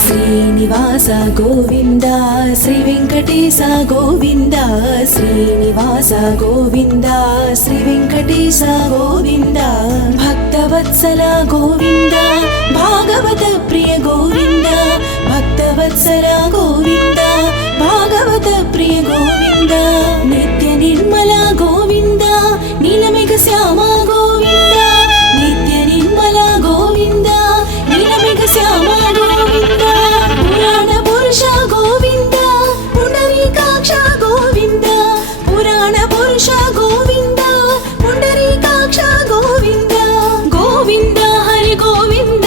శ్రీనివాస గోవింద శ్రీ వెంకటేశ గోవింద శ్రీనివాస గోవింద శ్రీ వెంకటేశ గోవింద భక్తవత్సల గోవింద భాగవత ప్రియ గోవింద భక్తవత్సల గోవింద భాగవత ప్రియ గోవింద నిత్య నిర్మల గోవింద నీలమేఘ శ్యామ గోవింద నిత్య నిర్మల గోవింద నీలమేఘ శ్యామ గోవింద పురాణ పురుష గోవింద పుండరీకాక్ష గోవింద పురాణ పురుష గోవింద పుండరీకాక్ష గోవింద గోవింద హరి గోవింద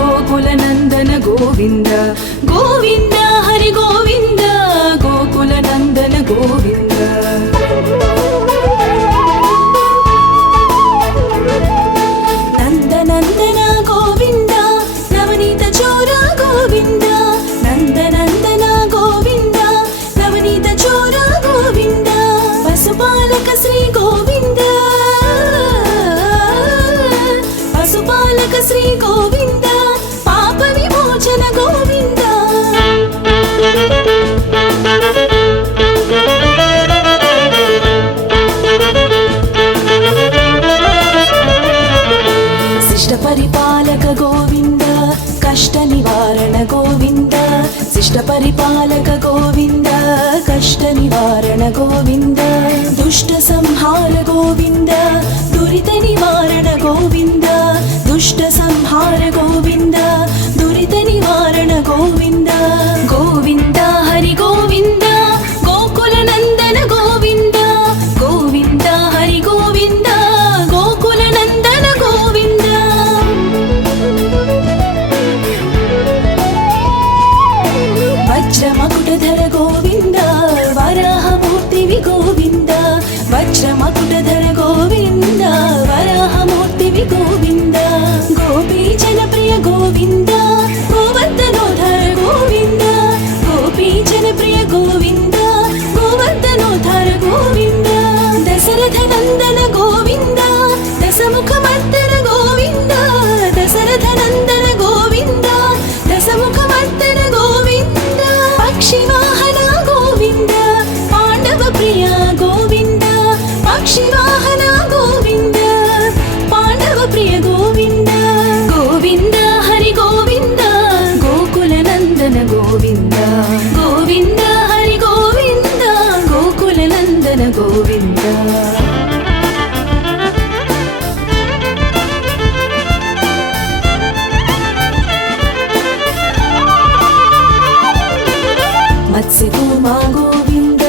గోకుల నందన గోవింద గోవింద హరి గోవింద గోకుల నందన గోవింద నందనందన గోవింద నవనీత చోర గోవింద నందనందన గోవింద నవనీత చోర గోవింద పశుపాలక శ్రీ గోవింద పశుపాలక శ్రీ గోవింద పాప విమోచన గోవింద శిష్ట పరిపాలక గోవింద కష్ట నివారణ గోవింద శిష్ట పరిపాలక గోవింద కష్ట నివారణ గోవింద దుష్ట సంహార గోవింద దురిత నివారణ గోవింద దుష్ట సంహార గోవింద దురిత నివారణ గోవింద గోవింద హరి గోవింద గోకుల నందన గోవింద గోవింద హరి గోవింద గోకుల నందన గోవింద వజ్రమకుటధర గోవింద వరాహమూర్తివి గోవింద వజ్రమకుటధర గోవింద వరాహమూర్తివి గోవింద గోపీజన ప్రియ గోవింద గోవర్ధనోధర గోవింద గోపీజన ప్రియ గోవింద గోవర్ధనోధర గోవింద దశరథ నందన గోవింద దశముఖ మర్దన గోవింద దశరథ నందన గోవింద దశముఖ మర్దన గోవింద పక్షి వాహన గోవింద పాండవ ప్రియ గోవింద పక్షి వాహన గోవింద పాండవ ప్రియ గోవింద గోవింద హరి గోవింద గోకుల నందన గోవింద గోవింద హరి గోవింద గోకుల నందన గోవింద మత్స్యకూర్మా గోవింద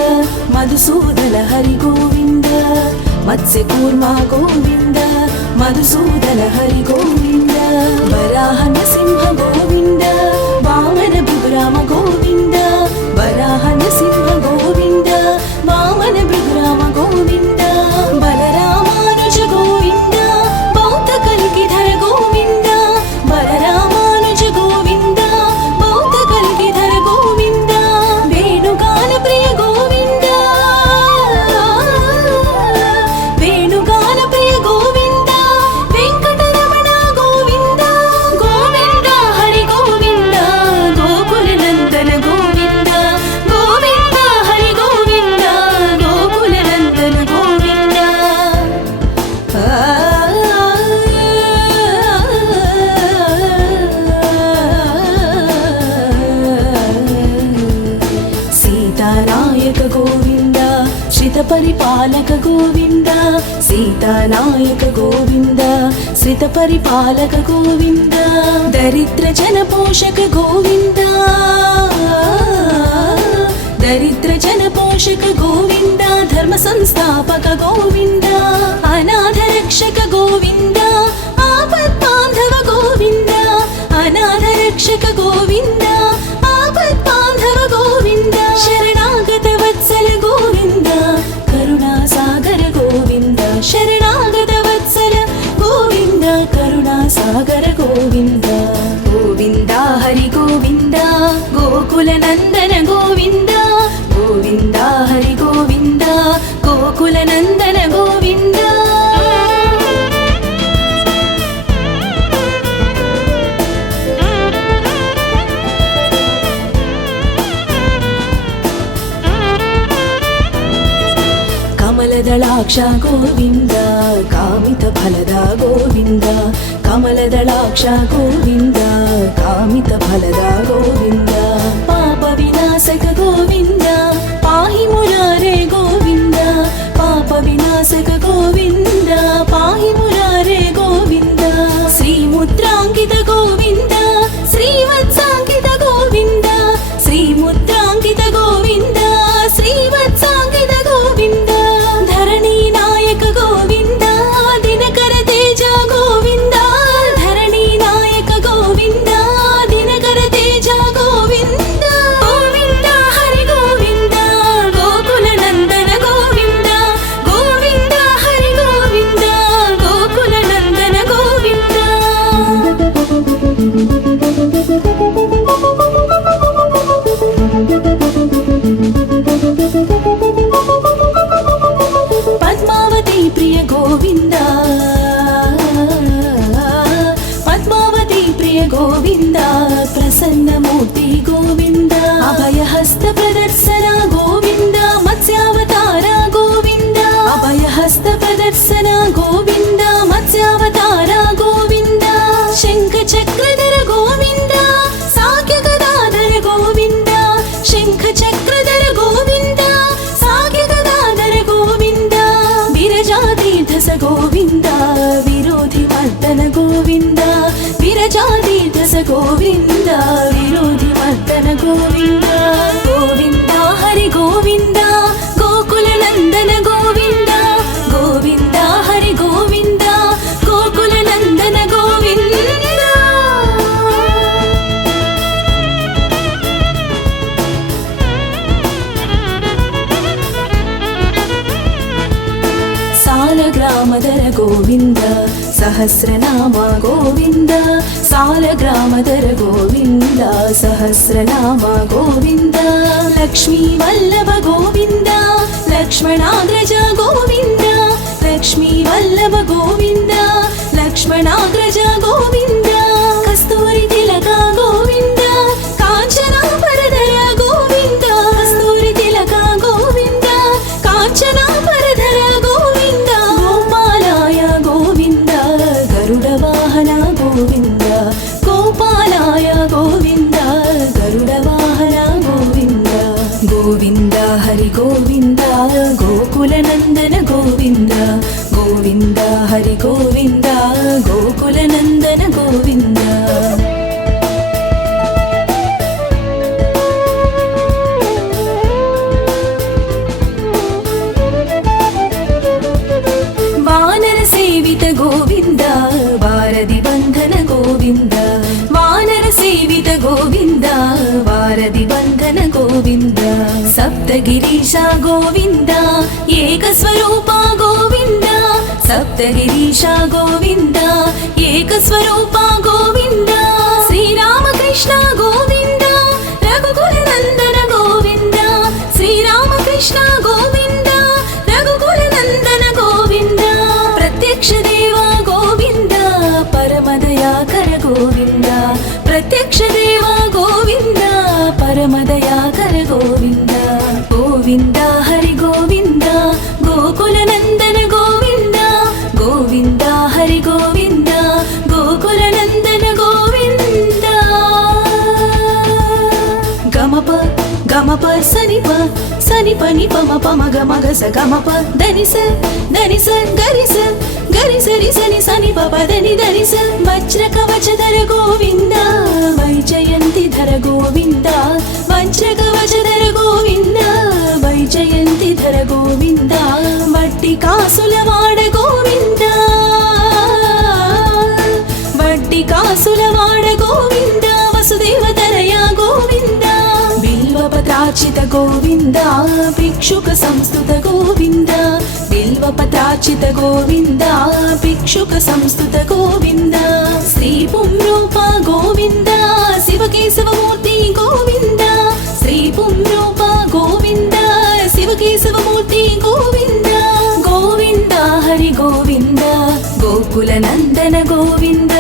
మధుసూదన హరి గోవింద మత్స్యకూర్మా గోవింద మధుసూదన హరి గోవింద వరాహ నృసింహ గోవింద వామన భృగురామ గోవింద వరాహ నృసింహ గోవింద వామన భృగురామ గోవింద బలరామానుజ గోవింద బౌద్ధ కల్కిధర గోవింద బలరామానుజ గోవింద బౌద్ధ కల్కిధర గోవింద వేణుగాన ప్రియ గోవింద వేణుగాన ప్రియ గోవింద వెంకటరమణ గోవింద గోవింద హరి గోవింద గోకుల నందన గోవింద గోవింద హరి గోవింద గోకుల నందన గోవింద సీతానాయక గోవింద శ్రిత పరిపాలక గోవింద సీతానాయక గోవింద శ్రిత పరిపాలక గోవింద దరిద్ర జన పోషక గోవింద దరిద్ర జన పోషక గోవింద ధర్మ సంస్థాపక గోవింద అనాథ రక్షక గోవింద ఆపత్ బాంధవ గోవింద అనాథ రక్షక గోవింద ఆపత్ బాంధవ గోవింద శరణాగత వత్సల గోవింద కరుణా సాగర గోవింద శరణాగత వత్సల గోవింద కరుణా సాగర గోవింద గోవింద హరి గోవింద గోకుల నందన గోవింద గోవింద హరి గోవింద గోకుల గోకులనందన గోవింద కమలదళాక్ష గోవింద కామిత ఫలద గోవింద కమలదళాక్ష గోవింద కామిత ఫలద గోవింద పాప వినాశక గోవింద పాహి మురారే గోవింద పాప వినాశక గోవింద పాహి మురారే గోవింద శ్రీముద్రాంకిత గోవింద శ్రీవత్సాంకిత గోవింద శ్రీముద్రాంకిత గోవింద శ్రీవత్సాంకిత గోవింద ధరణీ నాయక గోవింద దినకర తేజ గోవింద ధరణీ నాయక గోవింద దినకర తేజ గోవింద గోవింద హరి గోవింద గోకుల నందన గోవింద గోవింద హరి గోవింద గోకుల నందన గోవింద పద్మావతి ప్రియ గోవింద పద్మావతి ప్రియ గోవింద ప్రసన్నమూర్తి గోవింద అభయహస్త ప్రదర్శన గోవింద మత్స్యావతార గోవింద అభయహస్త ప్రదర్శన గోవింద మత్స్యావతార గోవింద శంఖ చక్రధర గోవింద సాఖ్య గదాధర గోవింద శంఖ చక్రధర గోవింద సాఖ్య గదాధర గోవింద విరజాతీర్థస గోవింద విరోధి మర్దన గోవింద విరజాతీర్థస గోవింద విరోధి మర్దన గోవింద గోవింద హరి గోవింద గోకుల నందన గోవింద గోవింద హరి గోవింద గోకుల నందన గోవింద సాలగ్రామధర గోవింద సహస్రనామ గోవింద సాలగ్రామధర గోవింద సహస్రనామ గోవింద లక్ష్మీ వల్లభ గోవింద లక్ష్మణాగ్రజ గోవింద లక్ష్మీ వల్లభ గోవింద లక్ష్మణాగ్రజ గోవింద కస్తూరి తిలక గోవింద కాంచనాపరధర గోవింద కస్తూరి తిలక గోవింద కాంచనాపరధర గోవింద గోపాలాయ గోవింద గరుడ వాహన గోవింద గోపాలాయ గోవింద గరుడ వాహన గోవింద గోవింద హరి గోవింద గోకుల నందన గోవింద గోవింద హరి గోవింద గోకుల నందన గోవింద వానర సేవిత గోవింద వారధి బంధన గోవింద వానర సేవిత గోవింద వారధి బంధన గోవింద సప్తగిరీశ గోవింద ఏక స్వరూప గోవింద సప్తగిరీశ గోవింద ఏక స్వరూప గోవింద శ్రీరామకృష్ణ గోవింద రఘుకుల నందన గోవింద శ్రీరామకృష్ణ గోవింద రఘుకుల నందన గోవింద ప్రత్యక్ష దేవ గోవింద పరమదయాకర గోవింద ప్రత్యక్ష దేవ గోవింద పరమదయాకర గోవింద గోవింద హరి గోవింద గోకుల నందన గోవింద గోవింద హరి గోవింద గోకుల నందన గోవింద గమప గమప సనిప సనిప నిప మప మగ మగ స గమప ధనిస ధనిస గరిస గరిస రిసని సని పప ధని ధనిస వజ్ర కవచధర గోవింద వైజయంతి ధర గోవింద వజ్ర కవచధర గోవింద వైజయంతి ధర గోవింద వడ్డి కాసుల వాడ గోవింద వడ్డి కాసుల వాడ గోవింద వసుదేవ తనయ గోవింద బిల్వపత్రార్చిత గోవింద భిక్షుక సంస్థుత గోవింద బిల్వపత్రార్చిత గోవింద భిక్షుక సంస్థుత గోవింద శ్రీ పుంరూప గోవింద శివకేశవమూర్తి గోవింద శ్రీ పుంరూప గోవింద శివకేశవమూర్తి గోవింద నందన గోవింద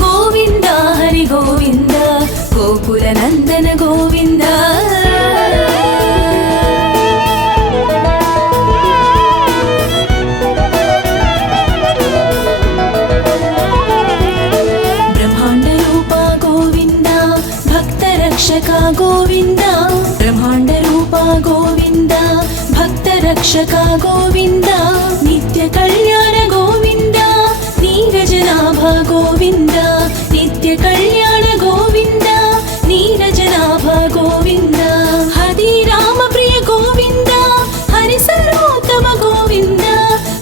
గోవింద హరి గోవింద గోకుల నందన గోవింద బ్రహ్మాండ రూప గోవింద భక్త రక్షక గోవింద బ్రహ్మాండ రూప గోవింద భక్త రక్షక గోవింద నిత్య కళ్యాణ గోవింద నీరజనాభ గోవింద నిత్య కళ్యాణ గోవింద నీరజనాభ గోవింద హరి రామ ప్రియ గోవింద హరి సర్వోత్తమ గోవింద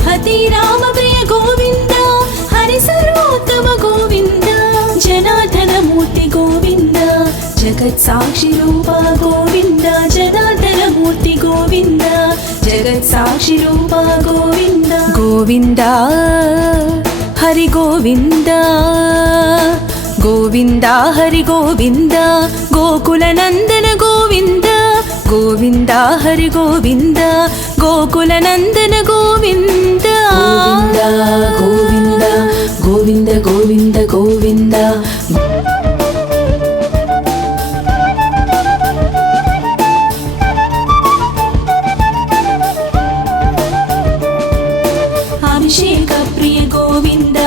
హరి రామ ప్రియ గోవింద హరి సర్వోత్తమ గోవింద జనార్దన మూర్తి గోవింద జగత్ సాక్షి రూప గోవింద జనార్దన మూర్తి గోవింద జగత్ సాక్షి రూప గోవింద గోవింద హరి గోవింద గోవింద హరి గోవింద గోకుల నందన గోవింద గోవింద హరి గోవింద గోకుల నందన గోవింద గోవింద గోవింద గోవింద గోవింద అభిషేక ప్రియ గోవింద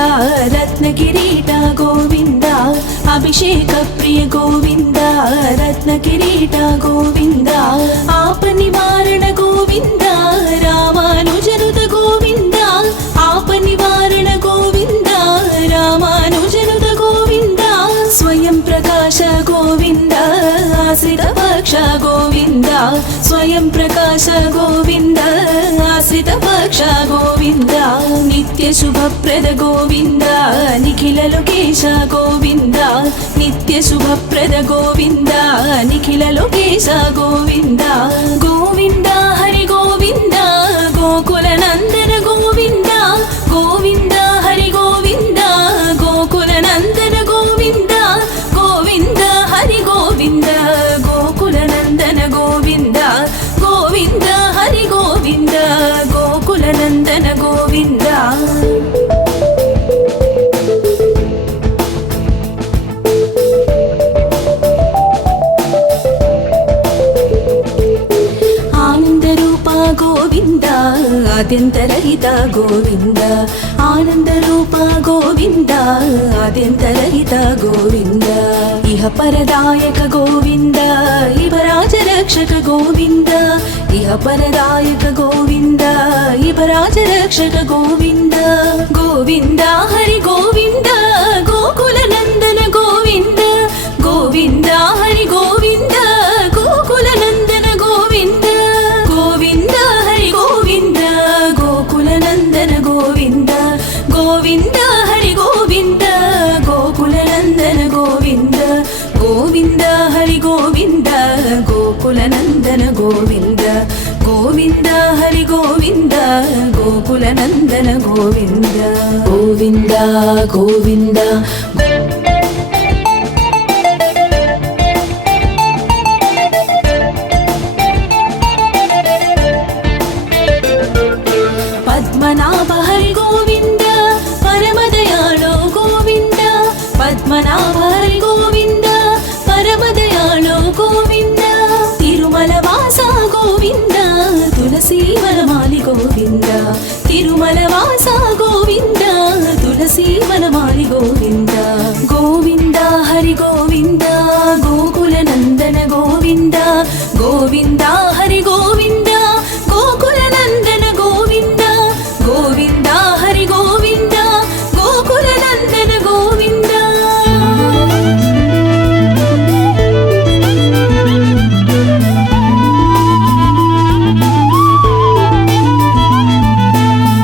రత్న కిరీట గోవింద అభిషేక ప్రియ గోవింద రత్న కిరీట గోవింద ఆప నివారణ గోవింద రామానుజనుత గోవింద ఆప నివారణ గోవింద రామానుజనుత గోవింద స్వయం ప్రకాశ గోవింద ఆశ్రిత పక్ష గోవింద స్వయం ప్రకాశ గోవింద ఆశ్రిత పక్ష గోవింద నిత్య శుభప్రద గోవింద నిఖిల లోకేశ గోవింద నిత్య శుభప్రద గోవింద నిఖిల లోకేశ గోవింద గోవింద హరి గోవింద గోకుల నందన గోవింద గోవింద హరి గోవింద గోకుల నందన గోవింద గోవింద హరి గోవింద గోకుల నందన గోవింద గోవింద హరి గోవింద గోకుల నందన గోవింద ఆనంద రూప గోవింద ఆద్యంతరహిత గోవింద ఆనంద రూప గోవింద ఆద్యంతరహిత గోవింద ఇహ పరదాయక గోవింద ఇవ రాజరక్షక గోవింద ఇహ పరదాయక గోవింద ఇవ రాజరక్షక గోవింద గోవింద హరి గోవింద గోకుల నందన గోవింద గోవింద హరి గోవింద గోకుల నందన గోవింద గోవింద హరి గోవింద గోకుల నందన గోవింద గోవింద హరి గోవింద గోకుల నందన గోవింద గోవింద హరి గోవింద గోకుల నందన గోవింద గోవింద హరి గోవింద గోకుల నందన గోవింద గోవింద గోవింద పద్మనాభ హరి గోవింద పరమదయాళో గోవింద పద్మనాభ హరి గోవింద పరమదయాళో గోవింద తిరుమల వాస గోవింద తులసీ వనమాలి గోవింద తిరుమల వాస గోవింద తులసీ వనమాలి గోవింద గోవింద హరి గోవింద గోకుల నందన గోవింద గోవింద హరి గోవింద గోకుల నందన గోవింద గోవింద హరి గోవింద గోకుల నందన గోవింద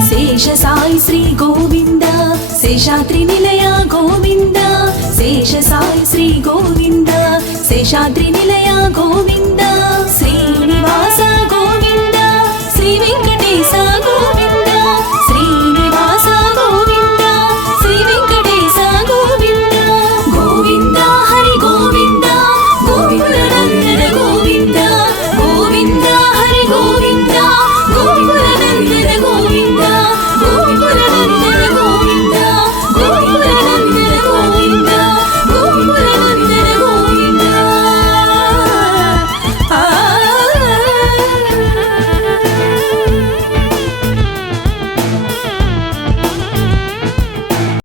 శేష సాయి శ్రీ గోవింద శేషాద్రి నిలయ గోవింద శేష సాయి శ్రీ గోవింద శేషాద్రి నిలయ గోవింద శ్రీనివాస